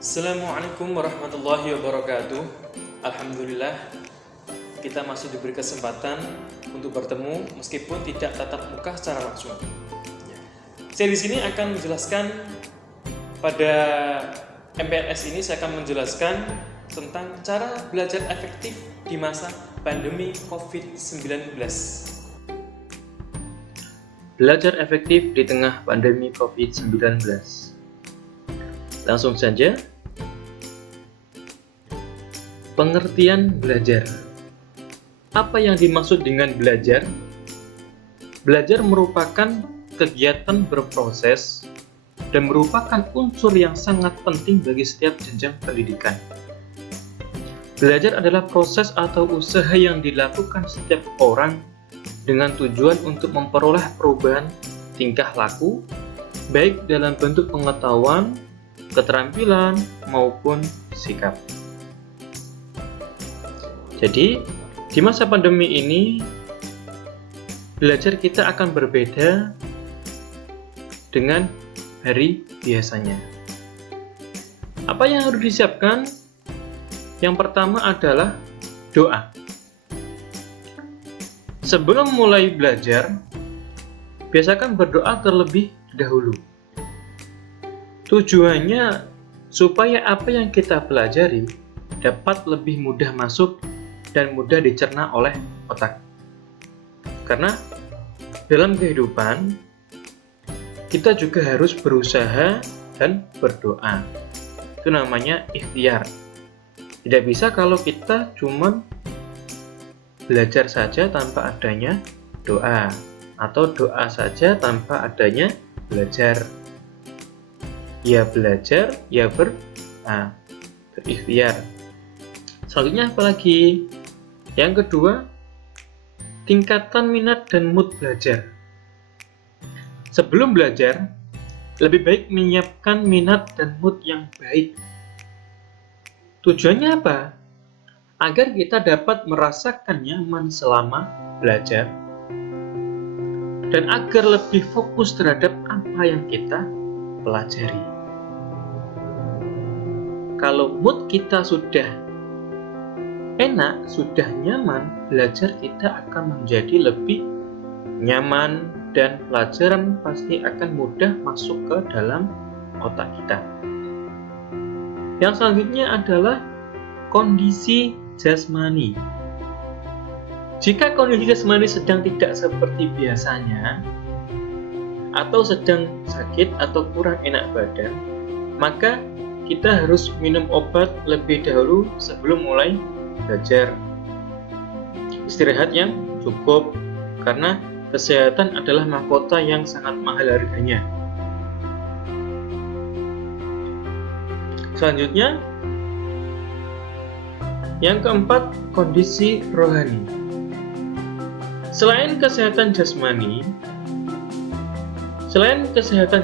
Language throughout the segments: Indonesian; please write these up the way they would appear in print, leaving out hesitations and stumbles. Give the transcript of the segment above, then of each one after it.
Assalamualaikum warahmatullahi wabarakatuh. Alhamdulillah kita masih diberi kesempatan untuk bertemu meskipun tidak tatap muka secara langsung. Saya di sini akan menjelaskan pada MPLS ini saya akan menjelaskan tentang cara belajar efektif di masa pandemi COVID-19. Belajar efektif di tengah pandemi COVID-19. Langsung saja. Pengertian belajar. Apa yang dimaksud dengan belajar? Belajar merupakan kegiatan berproses dan merupakan unsur yang sangat penting bagi setiap jenjang pendidikan. Belajar adalah proses atau usaha yang dilakukan setiap orang dengan tujuan untuk memperoleh perubahan tingkah laku, baik dalam bentuk pengetahuan, keterampilan, maupun sikap. Jadi, di masa pandemi ini, belajar kita akan berbeda dengan hari biasanya. Apa yang harus disiapkan? Yang pertama adalah doa. Sebelum mulai belajar, biasakan berdoa terlebih dahulu. Tujuannya supaya apa yang kita pelajari dapat lebih mudah masuk dan mudah dicerna oleh otak. Karena dalam kehidupan kita juga harus berusaha dan berdoa. Itu namanya ikhtiar. Tidak bisa kalau kita cuma belajar saja tanpa adanya doa, atau doa saja tanpa adanya belajar. Ya belajar, ya berikhtiar. Selanjutnya apa lagi? Yang kedua, tingkatan minat dan mood belajar. Sebelum belajar, lebih baik menyiapkan minat dan mood yang baik. Tujuannya apa? Agar kita dapat merasakan nyaman selama belajar dan agar lebih fokus terhadap apa yang kita pelajari. Kalau mood kita sudah enak, sudah nyaman, belajar kita akan menjadi lebih nyaman dan pelajaran pasti akan mudah masuk ke dalam otak kita. Yang selanjutnya adalah kondisi jasmani. Jika kondisi jasmani sedang tidak seperti biasanya, atau sedang sakit atau kurang enak badan, maka kita harus minum obat lebih dahulu sebelum mulai belajar. Istirahat yang cukup, karena kesehatan adalah mahkota yang sangat mahal harganya. Selanjutnya, yang keempat, kondisi rohani. Selain kesehatan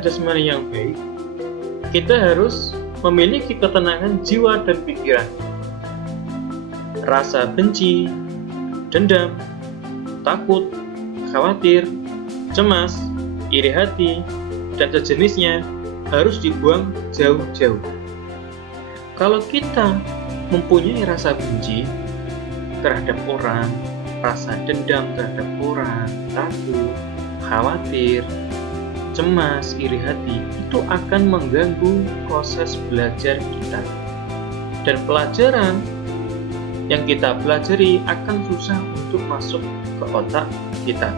jasmani yang baik, kita harus memiliki ketenangan jiwa dan pikiran. Rasa benci, dendam, takut, khawatir, cemas, iri hati, dan sejenisnya harus dibuang jauh-jauh. Kalau kita mempunyai rasa benci terhadap orang, rasa dendam terhadap orang, takut, khawatir, cemas, iri hati, itu akan mengganggu proses belajar kita. Dan pelajaran yang kita pelajari akan susah untuk masuk ke otak kita.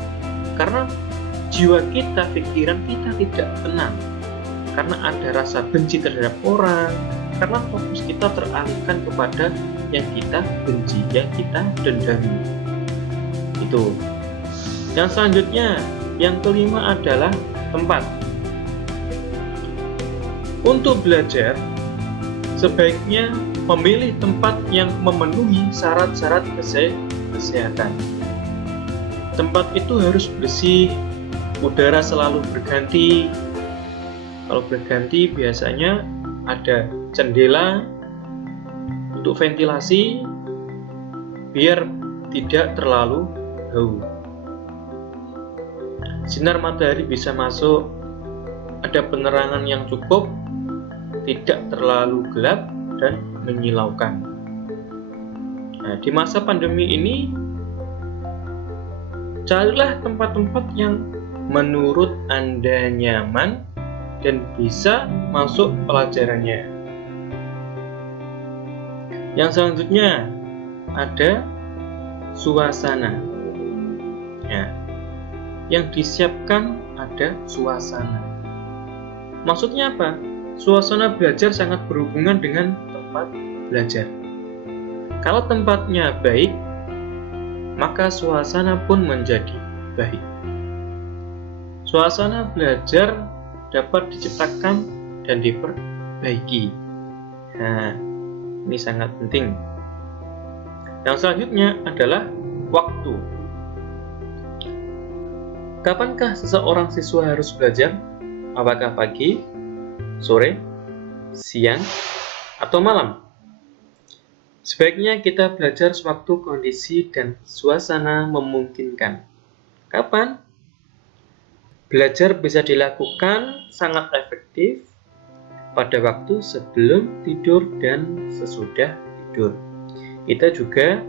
Karena jiwa kita, pikiran kita tidak tenang. Karena ada rasa benci terhadap orang, karena fokus kita teralihkan kepada yang kita benci, yang kita dendami. Itu. Yang selanjutnya, yang kelima adalah tempat. Untuk belajar, sebaiknya memilih tempat yang memenuhi syarat-syarat kesehatan. Tempat itu harus bersih, udara selalu berganti. Kalau berganti biasanya ada jendela untuk ventilasi biar tidak terlalu bau. Sinar matahari bisa masuk, ada penerangan yang cukup, tidak terlalu gelap dan menyilaukan. Nah, di masa pandemi ini, carilah tempat-tempat yang menurut Anda nyaman dan bisa masuk pelajarannya. Yang selanjutnya ada suasana. Ya, yang disiapkan ada suasana. Maksudnya apa? Suasana belajar sangat berhubungan dengan tempat belajar. Kalau tempatnya baik, maka suasana pun menjadi baik. Suasana belajar dapat diciptakan dan diperbaiki. Nah, ini sangat penting. Yang selanjutnya adalah waktu. Kapankah seseorang siswa harus belajar? Apakah pagi, sore, siang, atau malam? Sebaiknya kita belajar sewaktu kondisi dan suasana memungkinkan. Kapan? Belajar bisa dilakukan sangat efektif pada waktu sebelum tidur dan sesudah tidur. Kita juga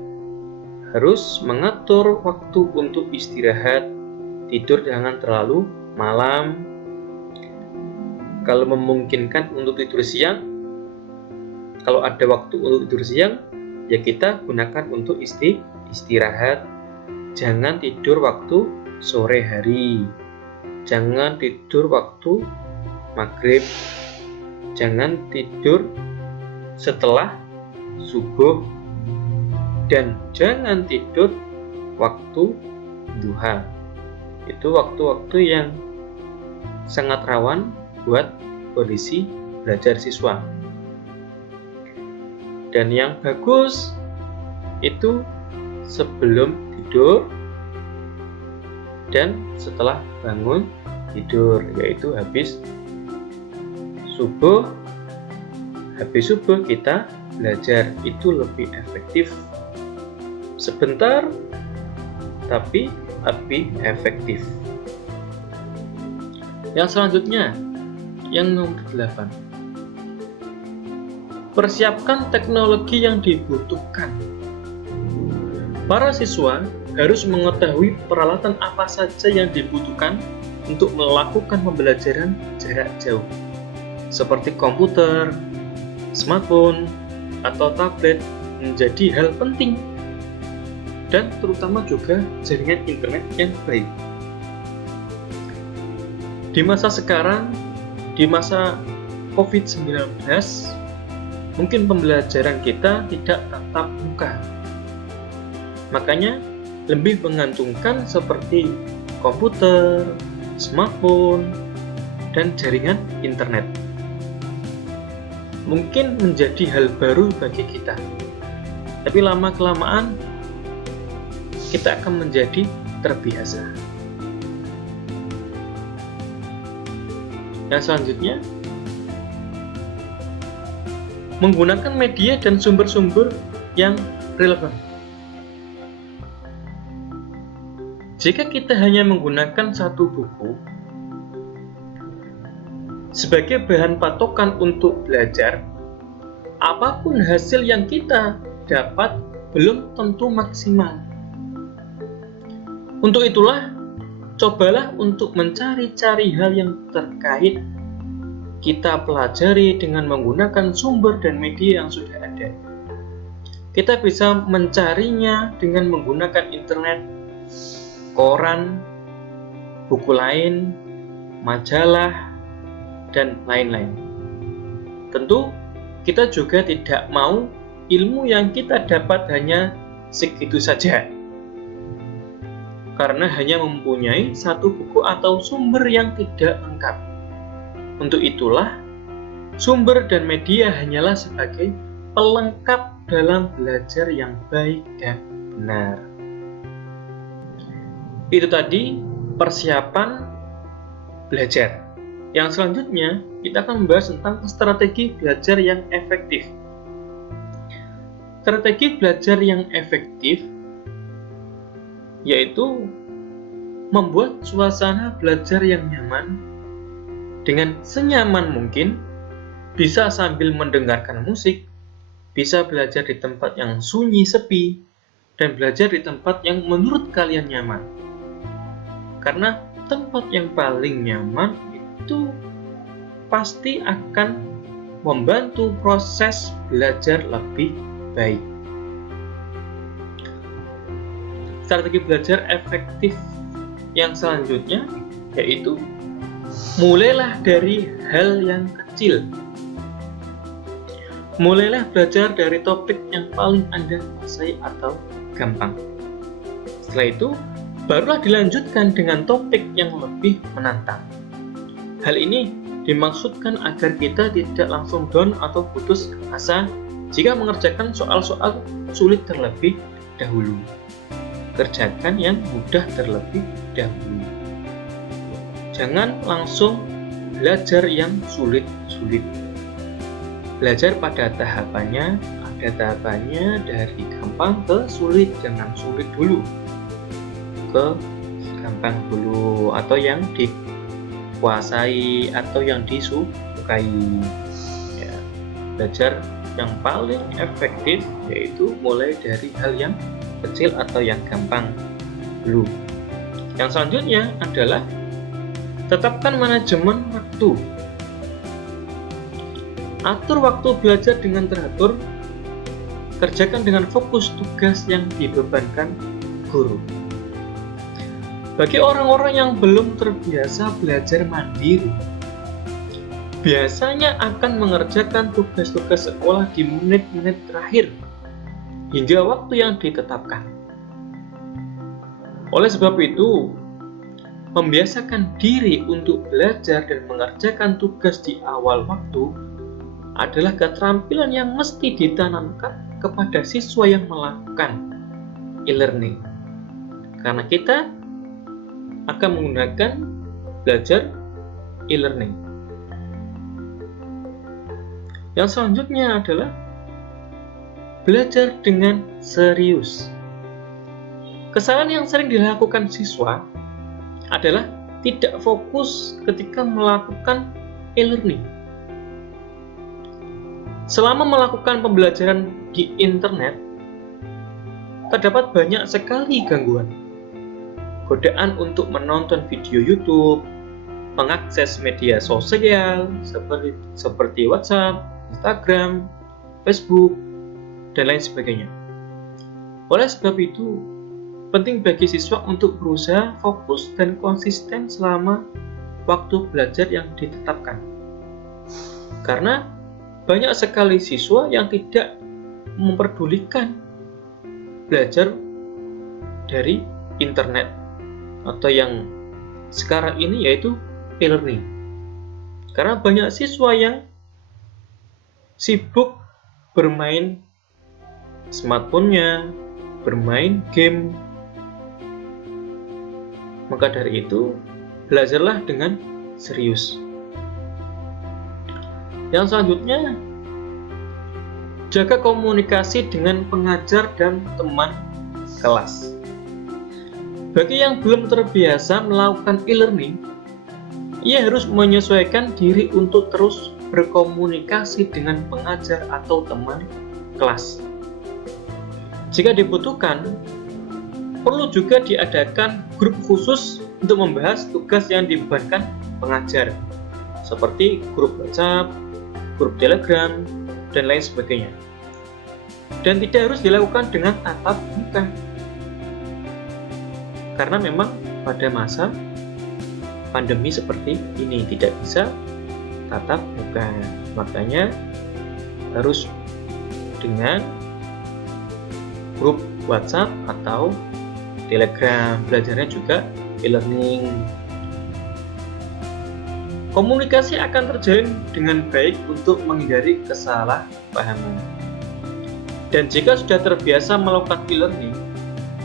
harus mengatur waktu untuk istirahat, tidur jangan terlalu malam. Kalau memungkinkan untuk tidur siang, kalau ada waktu untuk tidur siang, ya kita gunakan untuk istirahat. Jangan tidur waktu sore hari, jangan tidur waktu maghrib, jangan tidur setelah subuh, dan jangan tidur waktu duha. Itu waktu-waktu yang sangat rawan buat kondisi belajar siswa. Dan yang bagus itu sebelum tidur dan setelah bangun tidur, yaitu habis subuh. Habis subuh kita belajar, itu lebih efektif. Sebentar tapi lebih efektif. Yang selanjutnya, yang nomor 8. Persiapkan teknologi yang dibutuhkan. Para siswa harus mengetahui peralatan apa saja yang dibutuhkan untuk melakukan pembelajaran jarak jauh, seperti komputer, smartphone, atau tablet menjadi hal penting, dan terutama juga jaringan internet yang baik. Di masa sekarang, di masa COVID-19, mungkin pembelajaran kita tidak tatap muka. Makanya lebih menggantungkan seperti komputer, smartphone, dan jaringan internet. Mungkin menjadi hal baru bagi kita, tapi lama-kelamaan kita akan menjadi terbiasa. Yang selanjutnya, menggunakan media dan sumber-sumber yang relevan. Jika kita hanya menggunakan satu buku sebagai bahan patokan untuk belajar, apapun hasil yang kita dapat belum tentu maksimal. Untuk itulah, cobalah untuk mencari-cari hal yang terkait kita pelajari dengan menggunakan sumber dan media yang sudah ada. Kita bisa mencarinya dengan menggunakan internet, koran, buku lain, majalah, dan lain-lain. Tentu, kita juga tidak mau ilmu yang kita dapat hanya segitu saja, karena hanya mempunyai satu buku atau sumber yang tidak lengkap. Untuk itulah, sumber dan media hanyalah sebagai pelengkap dalam belajar yang baik dan benar. Itu tadi persiapan belajar. Yang selanjutnya, kita akan membahas tentang strategi belajar yang efektif. Strategi belajar yang efektif yaitu membuat suasana belajar yang nyaman dengan senyaman mungkin bisa sambil mendengarkan musik, bisa belajar di tempat yang sunyi sepi, dan belajar di tempat yang menurut kalian nyaman. Karena tempat yang paling nyaman itu pasti akan membantu proses belajar lebih baik. Strategi belajar efektif yang selanjutnya yaitu mulailah dari hal yang kecil. Mulailah belajar dari topik yang paling Anda kuasai atau gampang. Setelah itu, barulah dilanjutkan dengan topik yang lebih menantang. Hal ini dimaksudkan agar kita tidak langsung down atau putus asa jika mengerjakan soal-soal sulit terlebih dahulu. Kerjakan yang mudah terlebih dahulu. Jangan langsung belajar yang sulit-sulit. Belajar pada tahapannya, ada tahapannya dari gampang ke sulit, jangan sulit dulu ke gampang dulu, atau yang dikuasai atau yang disukai. Ya, belajar yang paling efektif yaitu mulai dari hal yang kecil atau yang gampang dulu. Yang selanjutnya adalah tetapkan manajemen waktu. Atur waktu belajar dengan teratur, kerjakan dengan fokus tugas yang dibebankan guru. Bagi orang-orang yang belum terbiasa belajar mandiri, biasanya akan mengerjakan tugas-tugas sekolah di menit-menit terakhir hingga waktu yang ditetapkan. Oleh sebab itu, membiasakan diri untuk belajar dan mengerjakan tugas di awal waktu adalah keterampilan yang mesti ditanamkan kepada siswa yang melakukan e-learning. Karena kita akan menggunakan belajar e-learning. Yang selanjutnya adalah belajar dengan serius. Kesalahan yang sering dilakukan siswa adalah tidak fokus ketika melakukan e-learning. Selama melakukan pembelajaran di internet, terdapat banyak sekali gangguan. Godaan untuk menonton video YouTube, mengakses media sosial seperti WhatsApp, Instagram, Facebook, dan lain sebagainya. Oleh sebab itu, penting bagi siswa untuk berusaha fokus dan konsisten selama waktu belajar yang ditetapkan. Karena banyak sekali siswa yang tidak memperdulikan belajar dari internet atau yang sekarang ini yaitu e-learning. Karena banyak siswa yang sibuk bermain smartphone-nya, bermain game. Maka dari itu, belajarlah dengan serius. Yang selanjutnya, jaga komunikasi dengan pengajar dan teman kelas. Bagi yang belum terbiasa melakukan e-learning, ia harus menyesuaikan diri untuk terus berkomunikasi dengan pengajar atau teman kelas. Jika dibutuhkan, perlu juga diadakan grup khusus untuk membahas tugas yang dibebankan pengajar, seperti grup WhatsApp, grup Telegram, dan lain sebagainya. Dan tidak harus dilakukan dengan tatap muka. Karena memang pada masa pandemi seperti ini tidak bisa tatap muka. Makanya harus dengan grup WhatsApp atau Telegram. Belajarnya juga e-learning. Komunikasi akan terjalin dengan baik untuk menghindari kesalahpahaman. Dan jika sudah terbiasa melakukan e-learning,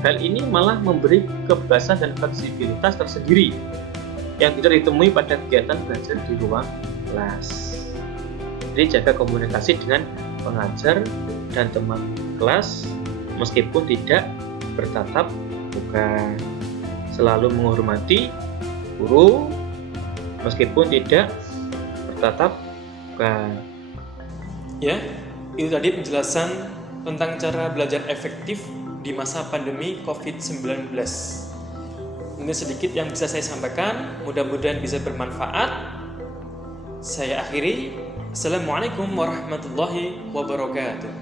hal ini malah memberi kebebasan dan fleksibilitas tersendiri yang tidak ditemui pada kegiatan belajar di ruang kelas. Jadi jaga komunikasi dengan pengajar dan teman kelas meskipun tidak bertatap muka. Selalu menghormati guru meskipun tidak bertatap muka. Ya, itu tadi penjelasan tentang cara belajar efektif di masa pandemi COVID-19. Mungkin sedikit yang bisa saya sampaikan, mudah-mudahan bisa bermanfaat. Saya akhiri. Assalamualaikum warahmatullahi wabarakatuh.